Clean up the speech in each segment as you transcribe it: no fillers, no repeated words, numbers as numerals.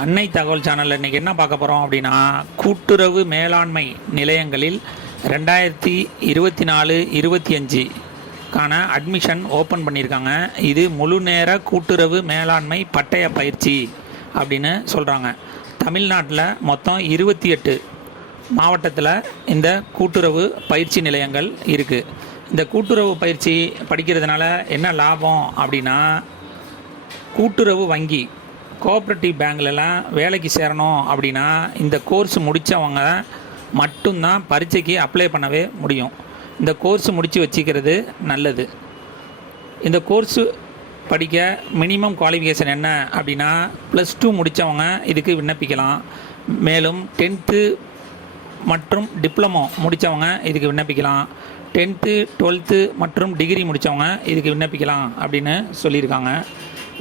அன்னை தகவல் சேனலில் இன்றைக்கி என்ன பார்க்க போகிறோம் அப்படின்னா, கூட்டுறவு மேலாண்மை நிலையங்களில் 2024-25க்கான அட்மிஷன் ஓப்பன் பண்ணியிருக்காங்க. இது முழு நேர கூட்டுறவு மேலாண்மை பட்டய பயிற்சி அப்படின்னு சொல்கிறாங்க. தமிழ்நாட்டில் மொத்தம் 28 மாவட்டத்தில் இந்த கூட்டுறவு பயிற்சி நிலையங்கள் இருக்குது. இந்த கூட்டுறவு பயிற்சி படிக்கிறதுனால என்ன லாபம் அப்படின்னா, கூட்டுறவு வங்கி கோஆப்ரேட்டிவ் பேங்க்லலாம் வேலைக்கு சேரணும் அப்படின்னா இந்த கோர்ஸ் முடித்தவங்க மட்டும்தான் பரீட்சைக்கு அப்ளை பண்ணவே முடியும். இந்த கோர்ஸ் முடித்து வச்சுக்கிறது நல்லது. இந்த கோர்ஸு படிக்க மினிமம் குவாலிஃபிகேஷன் என்ன அப்படின்னா, +2 முடித்தவங்க இதுக்கு விண்ணப்பிக்கலாம். மேலும் 10th மற்றும் டிப்ளமோ முடித்தவங்க இதுக்கு விண்ணப்பிக்கலாம். 10th 12th மற்றும் டிகிரி முடித்தவங்க இதுக்கு விண்ணப்பிக்கலாம் அப்படின்னு சொல்லியிருக்காங்க.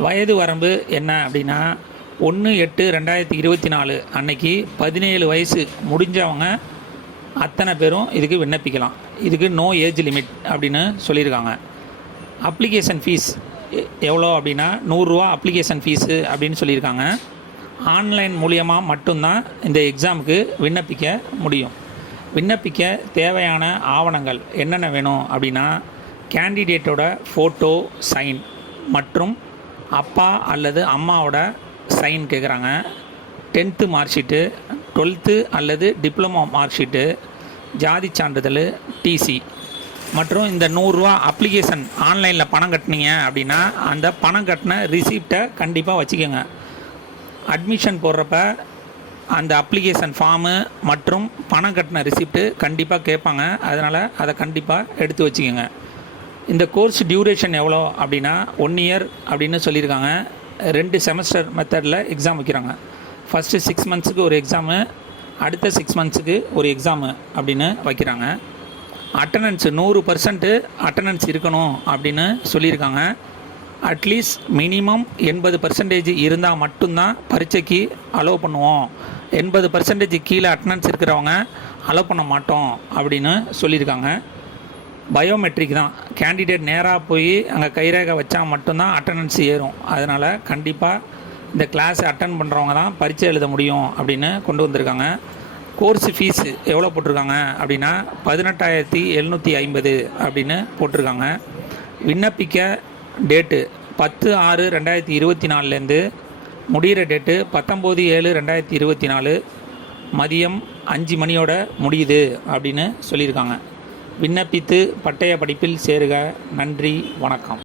வயது வரம்பு என்ன அப்படின்னா, 1/8/2024 அன்னைக்கு 17 வயசு முடிஞ்சவங்க அத்தனை பேரும் இதுக்கு விண்ணப்பிக்கலாம். இதுக்கு நோ ஏஜ் லிமிட் அப்படின்னு சொல்லியிருக்காங்க. அப்ளிகேஷன் ஃபீஸ் எவ்வளோ அப்படின்னா, 100 ரூபா அப்ளிகேஷன் ஃபீஸு அப்படின்னு சொல்லியிருக்காங்க. ஆன்லைன் மூலியமாக மட்டும்தான் இந்த எக்ஸாமுக்கு விண்ணப்பிக்க முடியும். விண்ணப்பிக்க தேவையான ஆவணங்கள் என்னென்ன வேணும் அப்படின்னா, கேண்டிடேட்டோட ஃபோட்டோ சைன் மற்றும் அப்பா அல்லது அம்மாவோட சைன் கேட்குறாங்க. 10th மார்க் ஷீட்டு, 12th அல்லது டிப்ளமோ மார்க் ஷீட்டு, ஜாதி சான்றிதழ், டிசி மற்றும் இந்த 100 ரூபா அப்ளிகேஷன் ஆன்லைனில் பணம் கட்டினீங்க அப்படின்னா அந்த பணம் கட்டின ரிசிப்டை கண்டிப்பாக வச்சுக்கோங்க. அட்மிஷன் போடுறப்ப அந்த அப்ளிகேஷன் ஃபார்மு மற்றும் பணம் கட்டின ரிசிப்ட்டு கண்டிப்பாக கேட்பாங்க. அதனால் அதை கண்டிப்பாக எடுத்து வச்சுக்கோங்க. இந்த கோர்ஸ் டியூரேஷன் எவ்வளோ அப்படின்னா 1 இயர் அப்படின்னு சொல்லியிருக்காங்க. 2 செமஸ்டர் மெத்தடில் எக்ஸாம் வைக்கிறாங்க. ஃபஸ்ட்டு 6 மந்த்ஸுக்கு ஒரு எக்ஸாமு, அடுத்த 6 மந்த்ஸுக்கு ஒரு எக்ஸாமு அப்படின்னு வைக்கிறாங்க. அட்டண்டன்ஸ் 100% அட்டண்டன்ஸ் இருக்கணும் அப்படின்னு சொல்லியிருக்காங்க. அட்லீஸ்ட் மினிமம் 80% இருந்தால் மட்டும்தான் பரீட்சைக்கு அலோவ் பண்ணுவோம். 80% கீழே அட்டண்டன்ஸ் இருக்கிறவங்க அலோவ் பண்ண மாட்டோம் அப்படின்னு சொல்லியிருக்காங்க. பயோமெட்ரிக் தான். கேண்டிடேட் நேராக போய் அங்கே கைரேகை வச்சா மட்டும்தான் அட்டண்டன்ஸ் ஏறும். அதனால் கண்டிப்பாக இந்த கிளாஸ் அட்டன் பண்ணுறவங்க தான் பரீட்சை எழுத முடியும் அப்படின்னு கொண்டு வந்திருக்காங்க. கோர்ஸ் ஃபீஸு எவ்வளோ போட்டிருக்காங்க அப்படின்னா 18,750 அப்படின்னு போட்டிருக்காங்க. விண்ணப்பிக்க டேட்டு 10/6/2024 முடிகிற டேட்டு 19/7/2024 மதியம் 5 மணியோட முடியுது அப்படின்னு சொல்லியிருக்காங்க. விண்ணப்பித்து பட்டய படிப்பில் சேருக. நன்றி, வணக்கம்.